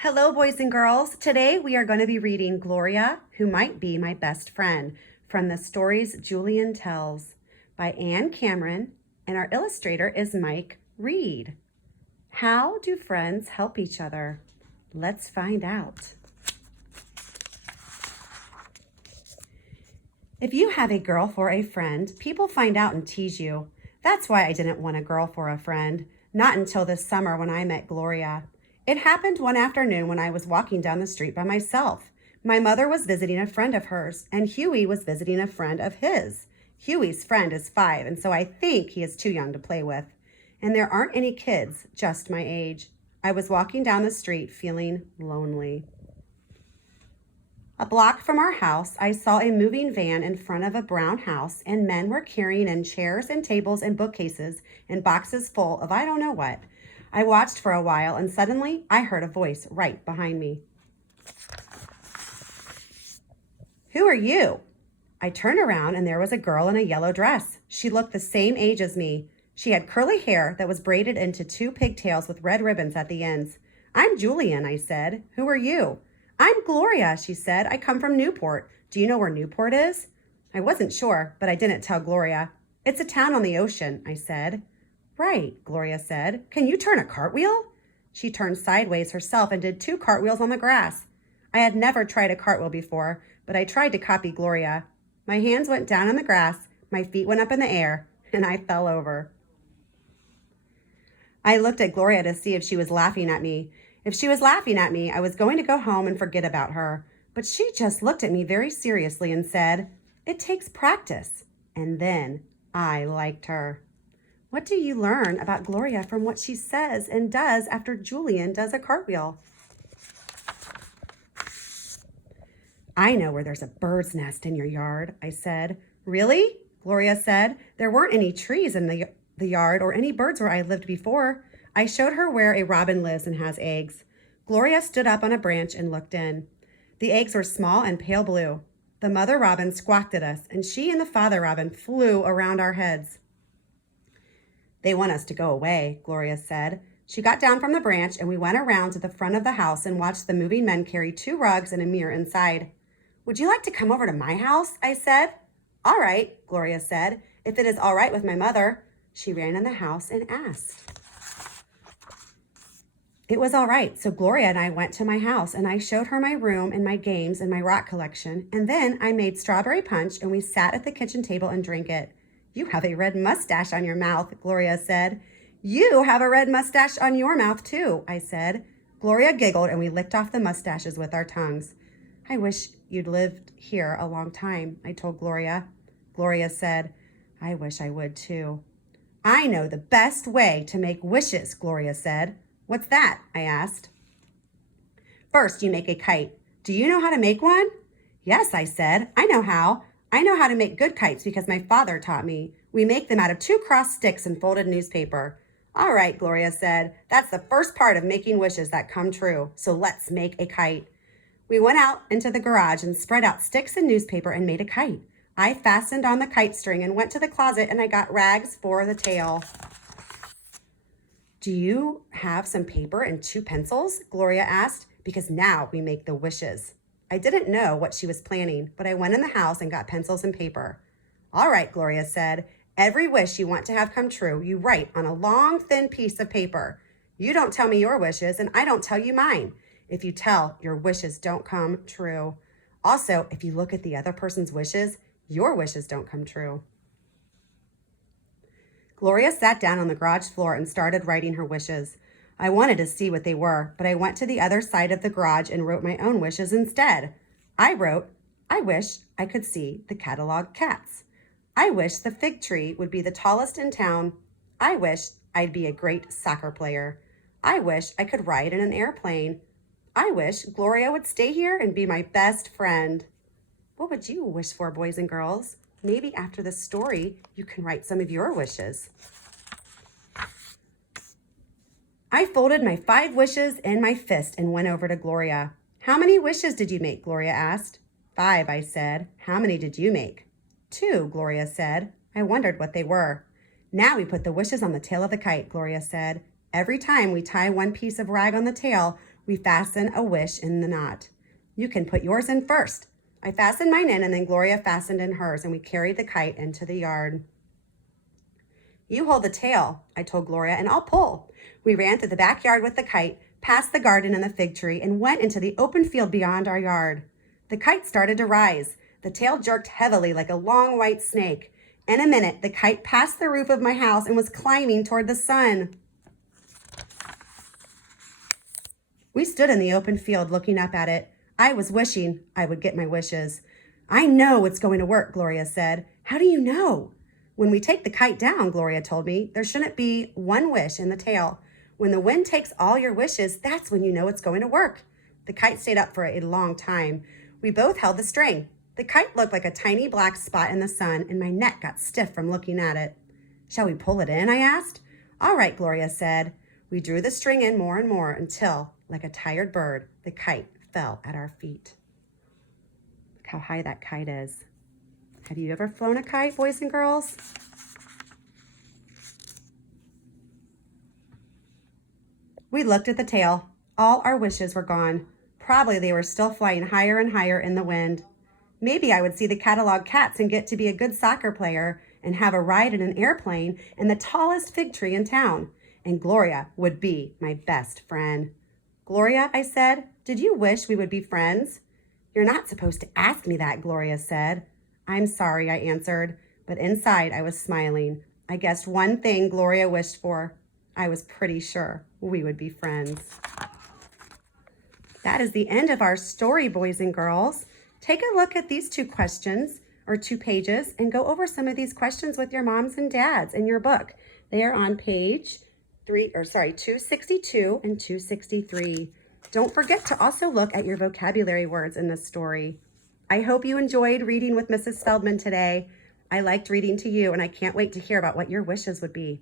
Hello, boys and girls. Today we are going to be reading Gloria, Who Might Be My Best Friend, from the Stories Julian Tells by Anne Cameron, and our illustrator is Mike Reed. How do friends help each other? Let's find out. If you have a girl for a friend, people find out and tease you. That's why I didn't want a girl for a friend, not until this summer when I met Gloria. It happened one afternoon when I was walking down the street by myself. My mother was visiting a friend of hers, and Huey was visiting a friend of his. Huey's friend is 5, and so I think he is too young to play with. And there aren't any kids, just my age. I was walking down the street feeling lonely. A block from our house, I saw a moving van in front of a brown house, and men were carrying in chairs and tables and bookcases and boxes full of I don't know what. I watched for a while, and suddenly I heard a voice right behind me. Who are you? I turned around, and there was a girl in a yellow dress. She looked the same age as me. She had curly hair that was braided into 2 pigtails with red ribbons at the ends. I'm Julian, I said. Who are you? I'm Gloria, she said. I come from Newport. Do you know where Newport is? I wasn't sure, but I didn't tell Gloria. It's a town on the ocean, I said. Right, Gloria said. Can you turn a cartwheel? She turned sideways herself and did 2 cartwheels on the grass. I had never tried a cartwheel before, but I tried to copy Gloria. My hands went down on the grass, my feet went up in the air, and I fell over. I looked at Gloria to see if she was laughing at me. If she was laughing at me, I was going to go home and forget about her. But she just looked at me very seriously and said, "It takes practice." And then I liked her. What do you learn about Gloria from what she says and does after Julian does a cartwheel? I know where there's a bird's nest in your yard, I said. Really? Gloria said. There weren't any trees in the yard or any birds where I lived before. I showed her where a robin lives and has eggs. Gloria stood up on a branch and looked in. The eggs were small and pale blue. The mother robin squawked at us, and she and the father robin flew around our heads. They want us to go away, Gloria said. She got down from the branch, and we went around to the front of the house and watched the moving men carry 2 rugs and a mirror inside. Would you like to come over to my house? I said. All right, Gloria said, if it is all right with my mother. She ran in the house and asked. It was all right, so Gloria and I went to my house, and I showed her my room and my games and my rock collection, and then I made strawberry punch, and we sat at the kitchen table and drank it. You have a red mustache on your mouth, Gloria said. You have a red mustache on your mouth, too, I said. Gloria giggled, and we licked off the mustaches with our tongues. I wish you'd lived here a long time, I told Gloria. Gloria said, I wish I would, too. I know the best way to make wishes, Gloria said. What's that? I asked. First, you make a kite. Do you know how to make one? Yes, I said. I know how. I know how to make good kites because my father taught me. We make them out of 2 crossed sticks and folded newspaper. All right, Gloria said. That's the first part of making wishes that come true. So let's make a kite. We went out into the garage and spread out sticks and newspaper and made a kite. I fastened on the kite string and went to the closet, and I got rags for the tail. Do you have some paper and 2 pencils? Gloria asked, because now we make the wishes. I didn't know what she was planning, but I went in the house and got pencils and paper. All right, Gloria said. Every wish you want to have come true, you write on a long, thin piece of paper. You don't tell me your wishes, and I don't tell you mine. If you tell, your wishes don't come true. Also, if you look at the other person's wishes, your wishes don't come true. Gloria sat down on the garage floor and started writing her wishes. I wanted to see what they were, but I went to the other side of the garage and wrote my own wishes instead. I wrote, I wish I could see the catalog cats. I wish the fig tree would be the tallest in town. I wish I'd be a great soccer player. I wish I could ride in an airplane. I wish Gloria would stay here and be my best friend. What would you wish for, boys and girls? Maybe after this story, you can write some of your wishes. I folded my 5 wishes in my fist and went over to Gloria. How many wishes did you make? Gloria asked. 5, I said. How many did you make? 2, Gloria said. I wondered what they were. Now we put the wishes on the tail of the kite, Gloria said. Every time we tie one piece of rag on the tail, We fasten a wish in the knot. You can put yours in first. I fastened mine in, and then Gloria fastened in hers, and we carried the kite into the yard. You hold the tail, I told Gloria, and I'll pull. We ran through the backyard with the kite, past the garden and the fig tree, and went into the open field beyond our yard. The kite started to rise. The tail jerked heavily like a long white snake. In a minute, the kite passed the roof of my house and was climbing toward the sun. We stood in the open field looking up at it. I was wishing I would get my wishes. I know it's going to work, Gloria said. How do you know? When we take the kite down, Gloria told me, there shouldn't be one wish in the tail. When the wind takes all your wishes, that's when you know it's going to work. The kite stayed up for a long time. We both held the string. The kite looked like a tiny black spot in the sun, and my neck got stiff from looking at it. Shall we pull it in? I asked. All right, Gloria said. We drew the string in more and more until, like a tired bird, the kite fell at our feet. Look how high that kite is. Have you ever flown a kite, boys and girls? We looked at the tail. All our wishes were gone. Probably they were still flying higher and higher in the wind. Maybe I would see the catalog cats and get to be a good soccer player and have a ride in an airplane and the tallest fig tree in town. And Gloria would be my best friend. Gloria, I said, did you wish we would be friends? You're not supposed to ask me that, Gloria said. I'm sorry, I answered, but inside I was smiling. I guessed one thing Gloria wished for. I was pretty sure we would be friends. That is the end of our story, boys and girls. Take a look at these 2 questions or 2 pages and go over some of these questions with your moms and dads in your book. They are on page 262 and 263. Don't forget to also look at your vocabulary words in this story. I hope you enjoyed reading with Mrs. Feldman today. I liked reading to you, and I can't wait to hear about what your wishes would be.